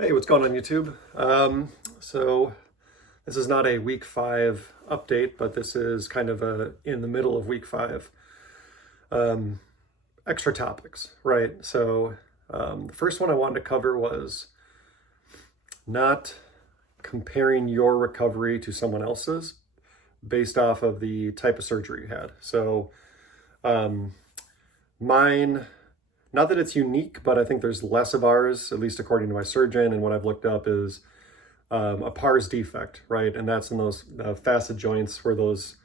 Hey, what's going on YouTube? So this is not a week 5 update, but this is kind of a in the middle of week 5 um, extra topics, right? So the first one I wanted to cover was not comparing your recovery to someone else's based off of the type of surgery you had. So um, mine, not that it's unique, but I think there's less of ours, at least according to my surgeon and what I've looked up, is a pars defect, right? And that's in those facet joints where those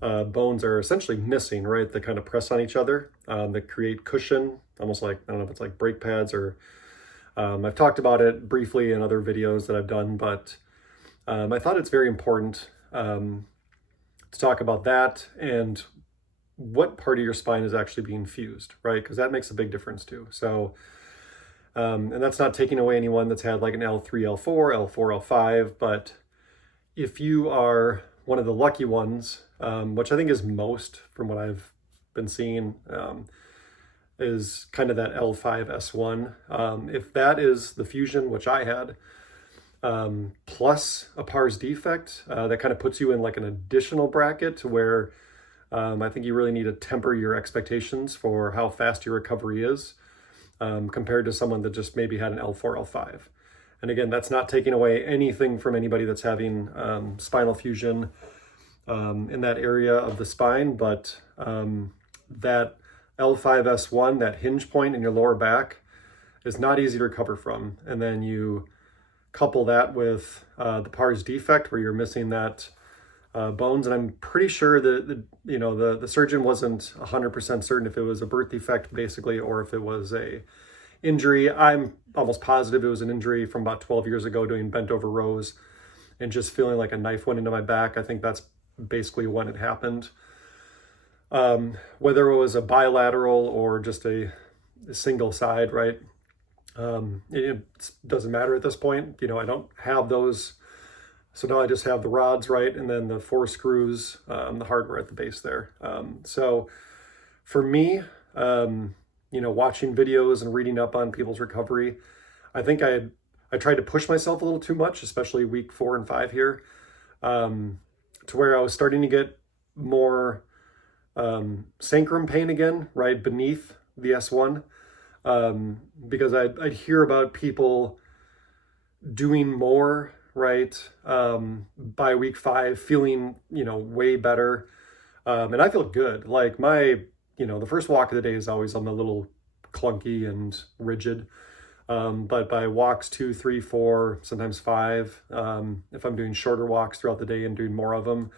bones are essentially missing, right? That kind of press on each other, that create cushion, almost like, I don't know if it's like brake pads or, I've talked about it briefly in other videos that I've done, but I thought it's very important to talk about that and what part of your spine is actually being fused, right? Because that makes a big difference too. So, and that's not taking away anyone that's had like an L3, L4, L4, L5, but if you are one of the lucky ones, which I think is most from what I've been seeing, is kind of that L5, S1. If that is the fusion, which I had, plus a pars defect, that kind of puts you in like an additional bracket to where I think you really need to temper your expectations for how fast your recovery is, compared to someone that just maybe had an L4, L5. And again, that's not taking away anything from anybody that's having spinal fusion in that area of the spine, but that L5S1, that hinge point in your lower back, is not easy to recover from. And then you couple that with the pars defect where you're missing that bones, and I'm pretty sure that the surgeon wasn't 100% certain if it was a birth defect basically or if it was a injury. I'm almost positive it was an injury from about 12 years ago doing bent over rows and just feeling like a knife went into my back. I think that's basically when it happened. Whether it was a bilateral or just a single side, right? It doesn't matter at this point. I don't have those. So now I just have the rods, right? And then the 4 screws, the hardware at the base there. So for me, watching videos and reading up on people's recovery, I think I tried to push myself a little too much, especially week 4 and 5 here, to where I was starting to get more sacrum pain again, right beneath the S1, because I'd hear about people doing more, right, by week 5, feeling, way better. And I feel good. Like the first walk of the day is always on the little clunky and rigid. But by walks 2, 3, 4, sometimes 5, if I'm doing shorter walks throughout the day and doing more of them,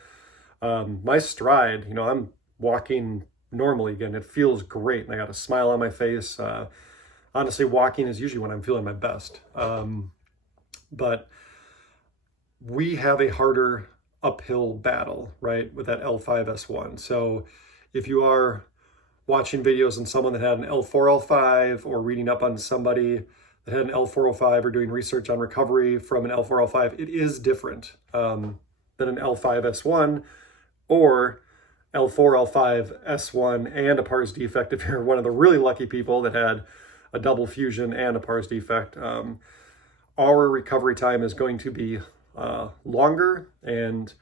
my stride, I'm walking normally again. It feels great. And I got a smile on my face. Honestly, walking is usually when I'm feeling my best. But we have a harder uphill battle, right, with that L5S1. So if you are watching videos on someone that had an L4, L5, or reading up on somebody that had an L4, L5, or doing research on recovery from an L4, L5, it is different than an L5S1 or L4, L5, S1, and a pars defect if you're one of the really lucky people that had a double fusion and a pars defect. Our recovery time is going to be longer, and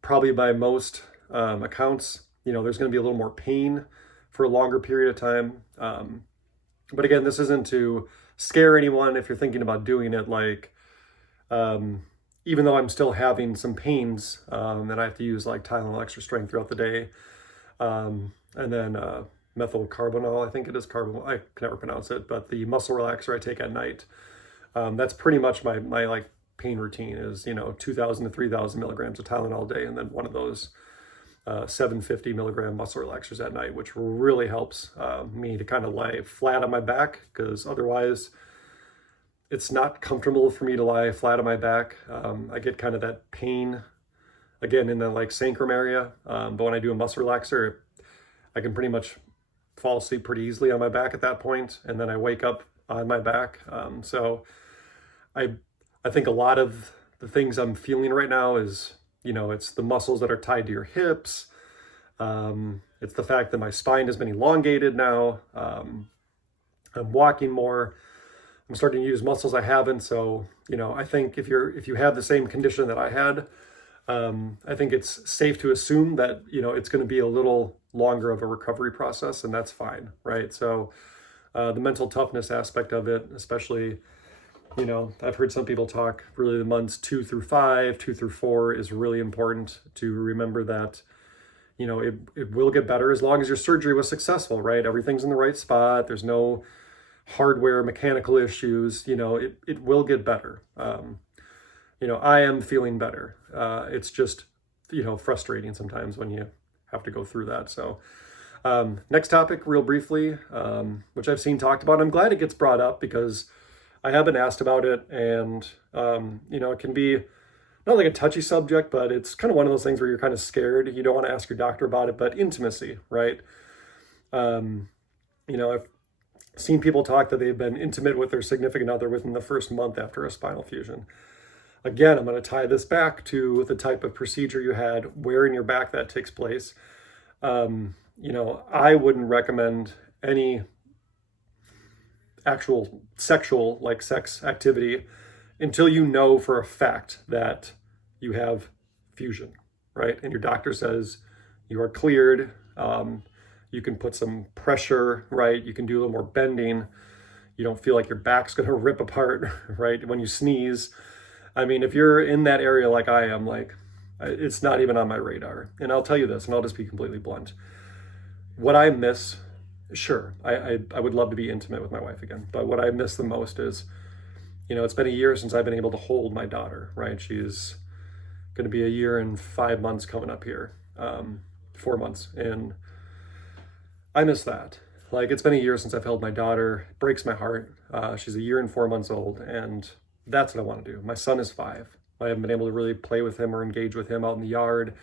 probably by most accounts, there's going to be a little more pain for a longer period of time. But again, this isn't to scare anyone if you're thinking about doing it. Like, even though I'm still having some pains, and I have to use like Tylenol extra strength throughout the day, and then methylcarbamol, I think it is carbamol, I can never pronounce it, but the muscle relaxer I take at night. That's pretty much my like pain routine is, 2,000 to 3,000 milligrams of Tylenol a day, and then one of those 750 milligram muscle relaxers at night, which really helps me to kind of lie flat on my back, because otherwise it's not comfortable for me to lie flat on my back. I get kind of that pain again in the like sacrum area, but when I do a muscle relaxer, I can pretty much fall asleep pretty easily on my back at that point, and then I wake up on my back. So I think a lot of the things I'm feeling right now is, it's the muscles that are tied to your hips. It's the fact that my spine has been elongated now. I'm walking more. I'm starting to use muscles I haven't. So, I think if you have the same condition that I had, I think it's safe to assume that, it's going to be a little longer of a recovery process, and that's fine, right? So the mental toughness aspect of it, especially, I've heard some people talk really the months 2 through 5, 2 through 4 is really important to remember that, it will get better as long as your surgery was successful, right? Everything's in the right spot. There's no hardware, mechanical issues, it will get better. I am feeling better. It's just, frustrating sometimes when you have to go through that. So next topic, real briefly, which I've seen talked about. I'm glad it gets brought up because I have been asked about it, and, it can be not like a touchy subject, but it's kind of one of those things where you're kind of scared. You don't want to ask your doctor about it, but intimacy, right? I've seen people talk that they've been intimate with their significant other within the first month after a spinal fusion. Again, I'm going to tie this back to the type of procedure you had, where in your back that takes place. I wouldn't recommend any actual sexual, like sex activity, until you know for a fact that you have fusion, right? And your doctor says you are cleared. You can put some pressure, right? You can do a little more bending. You don't feel like your back's going to rip apart, right? When you sneeze. I mean, if you're in that area like I am, like, it's not even on my radar. And I'll tell you this, and I'll just be completely blunt. What I miss, sure, I would love to be intimate with my wife again, but what I miss the most is, it's been a year since I've been able to hold my daughter, right? She's going to be a year and 5 months coming up here, 4 months. And I miss that. Like, it's been a year since I've held my daughter. It breaks my heart. She's a year and 4 months old, and that's what I want to do. My son is 5. I haven't been able to really play with him or engage with him out in the yard,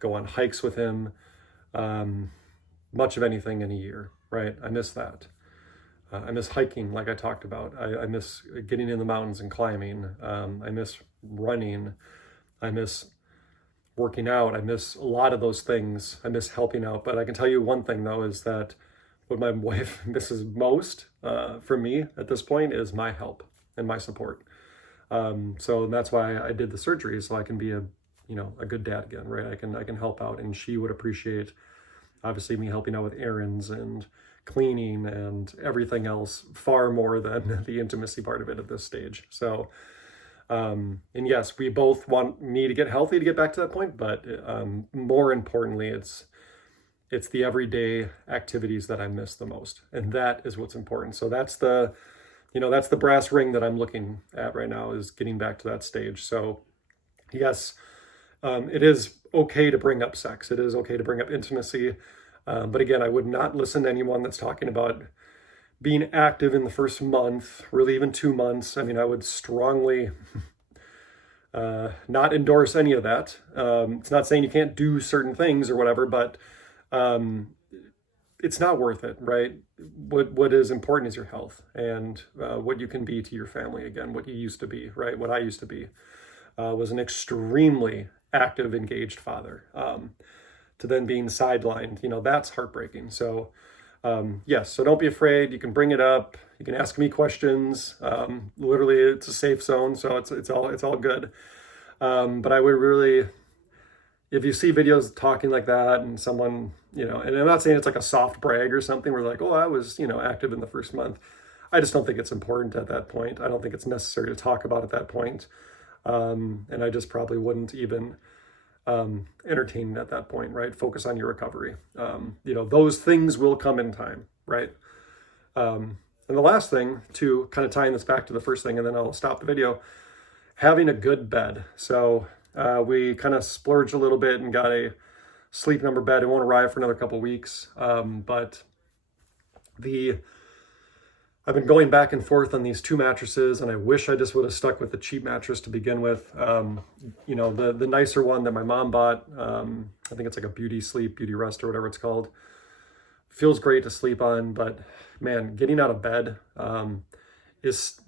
go on hikes with him, much of anything in a year, right? I miss that. I miss hiking, like I talked about. I miss getting in the mountains and climbing. I miss running. I miss working out. I miss a lot of those things. I miss helping out. But I can tell you one thing, though, is that what my wife misses most from me at this point is my help and my support. So that's why I did the surgery, so I can be a good dad again, right? I can help out, and she would appreciate, obviously, me helping out with errands and cleaning and everything else far more than the intimacy part of it at this stage. So, and yes, we both want me to get healthy to get back to that point, but more importantly, it's the everyday activities that I miss the most, and that is what's important. So that's the brass ring that I'm looking at right now, is getting back to that stage. So yes, it is okay to bring up sex. It is okay to bring up intimacy. But again, I would not listen to anyone that's talking about being active in the first month, really even 2 months. I mean, I would strongly not endorse any of that. It's not saying you can't do certain things or whatever, but it's not worth it, right? What is important is your health and what you can be to your family again, what you used to be, right? What I used to be was an extremely active, engaged father. To then being sidelined, that's heartbreaking. So yes, so don't be afraid. You can bring it up. You can ask me questions. Literally, it's a safe zone, so it's all good. But I would really, if you see videos talking like that, and someone, and I'm not saying it's like a soft brag or something where like, oh, I was, active in the first month. I just don't think it's important at that point. I don't think it's necessary to talk about at that point. And I just probably wouldn't even entertain at that point, right? Focus on your recovery. Those things will come in time, right? And the last thing, to kind of tying this back to the first thing, and then I'll stop the video, having a good bed. So we kind of splurged a little bit and got a Sleep Number bed. It won't arrive for another couple weeks, but I've been going back and forth on these 2 mattresses, and I wish I just would have stuck with the cheap mattress to begin with. The nicer one that my mom bought, I think it's like a Beauty Sleep, Beauty Rest, or whatever it's called. Feels great to sleep on, but man, getting out of bed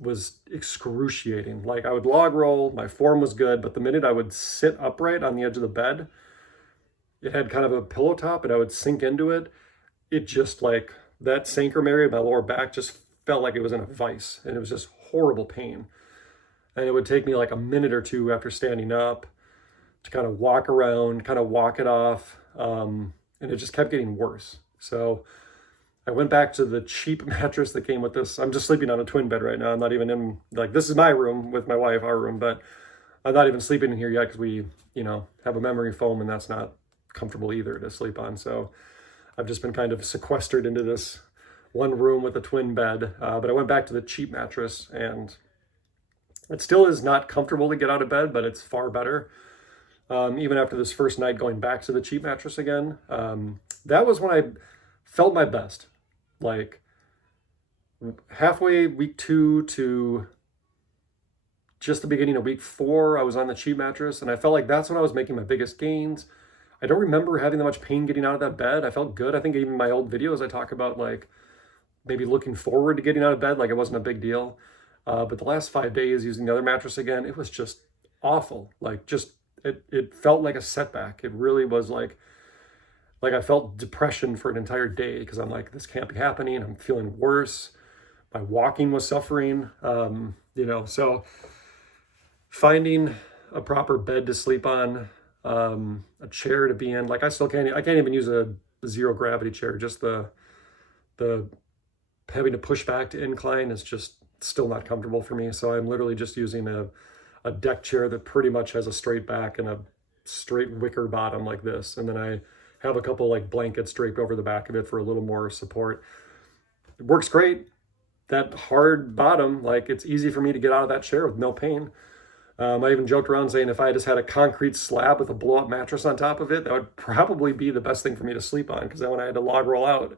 was excruciating. Like, I would log roll, my form was good, but the minute I would sit upright on the edge of the bed, it had kind of a pillow top, and I would sink into it. It just, like, that sacrum area, my lower back just felt like it was in a vice, and it was just horrible pain. And it would take me like a minute or two after standing up to kind of walk around, kind of walk it off. And it just kept getting worse. So I went back to the cheap mattress that came with this. I'm just sleeping on a twin bed right now. I'm not even in, like, this is my room with my wife, our room, but I'm not even sleeping in here yet because we, have a memory foam, and that's not comfortable either to sleep on. So I've just been kind of sequestered into this one room with a twin bed. But I went back to the cheap mattress, and it still is not comfortable to get out of bed, but it's far better. Even after this first night going back to the cheap mattress again, that was when I felt my best. Like halfway week 2 to just the beginning of week 4, I was on the cheap mattress, and I felt like that's when I was making my biggest gains. I don't remember having that much pain getting out of that bed. I felt good. I think even in my old videos, I talk about like maybe looking forward to getting out of bed, like it wasn't a big deal. But the last 5 days using the other mattress again, it was just awful. Like it felt like a setback. It really was like I felt depression for an entire day because I'm like, this can't be happening. I'm feeling worse. My walking was suffering, so finding a proper bed to sleep on, a chair to be in, like I can't even use a zero gravity chair. Just the having to push back to incline is just still not comfortable for me. So I'm literally just using a deck chair that pretty much has a straight back and a straight wicker bottom like this. And then I have a couple like blankets draped over the back of it for a little more support. It works great. That hard bottom, like it's easy for me to get out of that chair with no pain. I even joked around saying if I just had a concrete slab with a blow-up mattress on top of it, that would probably be the best thing for me to sleep on, because then when I had to log roll out,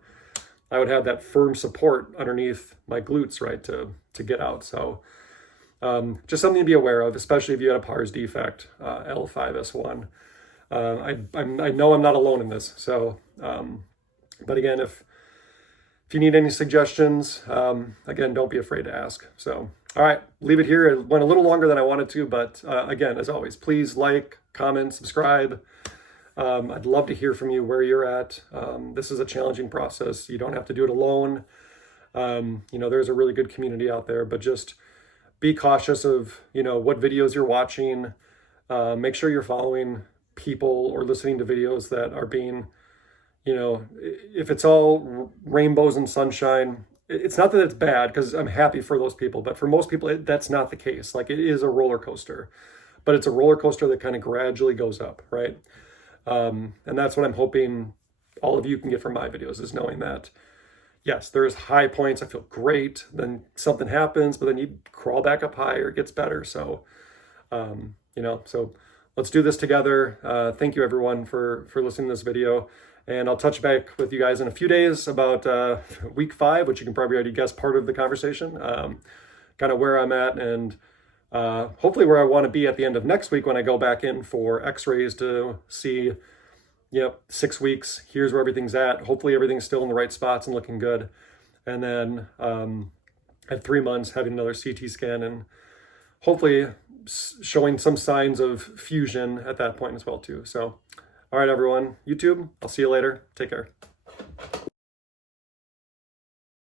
I would have that firm support underneath my glutes, right, to get out. So just something to be aware of, especially if you had a PARS defect, L5S1. I know I'm not alone in this. So, but again, if you need any suggestions, again, don't be afraid to ask. So, all right, leave it here. It went a little longer than I wanted to, but again, as always, please like, comment, subscribe. I'd love to hear from you where you're at. This is a challenging process. You don't have to do it alone. There's a really good community out there, but just be cautious of, what videos you're watching. Make sure you're following people or listening to videos that are being, if it's all rainbows and sunshine, it's not that it's bad, because I'm happy for those people, but for most people, that's not the case. Like, it is a roller coaster, but it's a roller coaster that kind of gradually goes up, right? And that's what I'm hoping all of you can get from my videos, is knowing that, yes, there's high points. I feel great. Then something happens, but then you crawl back up higher. It gets better. So, so let's do this together. Thank you everyone for listening to this video. And I'll touch back with you guys in a few days about week 5, which you can probably already guess part of the conversation, kind of where I'm at, and hopefully where I want to be at the end of next week when I go back in for x-rays to see, 6 weeks, here's where everything's at. Hopefully everything's still in the right spots and looking good. And then at 3 months, having another CT scan and hopefully showing some signs of fusion at that point as well too. So, all right, everyone, YouTube, I'll see you later. Take care.